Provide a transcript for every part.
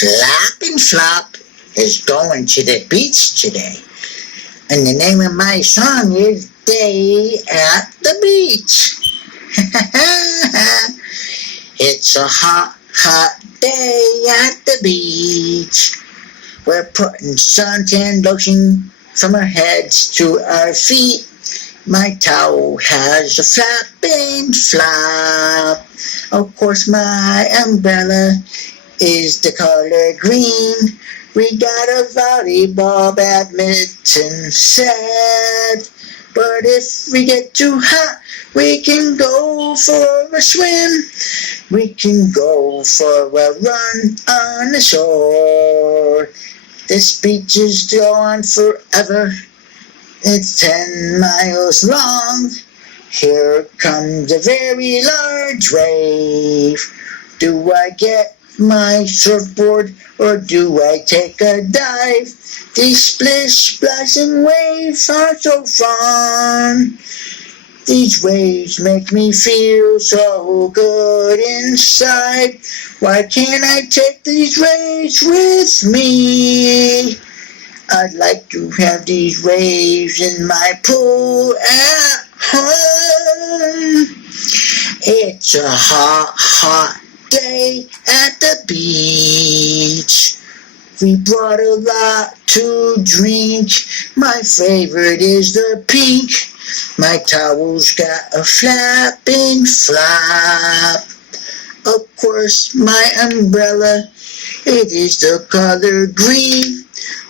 Flop and Flop is going to the beach today. And the name of my song is Day at the Beach. It's a hot, hot day at the beach. We're putting suntan lotion from our heads to our feet. My towel has a flap and flop. Of course, my umbrella is the color green. We got a volleyball badminton set. But if we get too hot, we can go for a swim. We can go for a run on the shore. This beach is going forever. It's 10 miles long. Here comes a very large wave. Do I get my surfboard or do I take a dive? These splish, splashing waves are so fun. These waves make me feel so good inside. Why can't I take these waves with me? I'd like to have these waves in my pool at home. It's a hot, hot day at the beach. We brought a lot to drink. My favorite is the pink. My towel's got a flap and flop. Of course, my umbrella, it is the color green.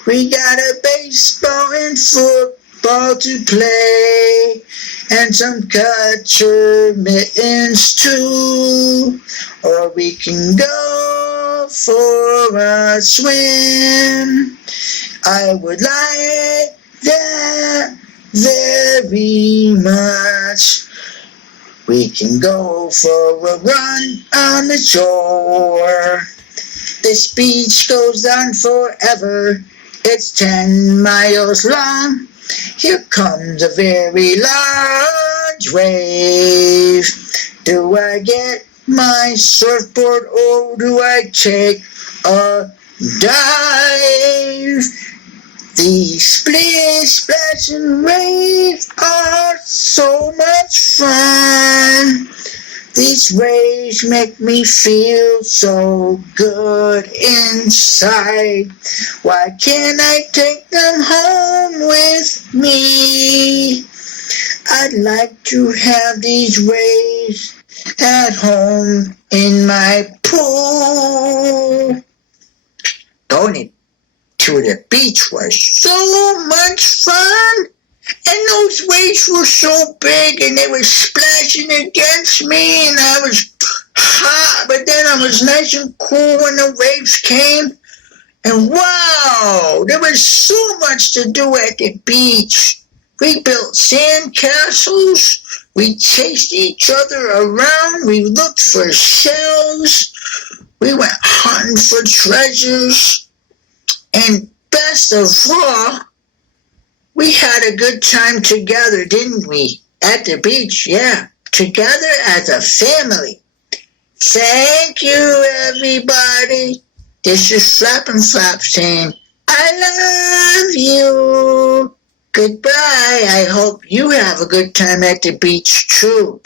We got a baseball and football to play, and some catcher mittens too. Or we can go for a swim. I would like that very much. We can go for a run on the shore. This beach goes on forever. It's 10 miles long. Here comes a very large wave. Do I get my surfboard or do I take a dive? These splish, splashing waves are so much fun. These waves make me feel so good inside. Why can't I take them home with me? I'd like to have these waves at home in my pool. Going to the beach was so much fun. And those waves were so big and they were splashing against me and I was hot, but then I was nice and cool when the waves came. And wow, there was so much to do at the beach. We built sand castles. We chased each other around. We looked for shells. We went hunting for treasures. And best of all, we had a good time together, didn't we? At the beach, yeah. Together as a family. Thank you, everybody. This is Flap and Flap saying, I love you. Goodbye. I hope you have a good time at the beach, too.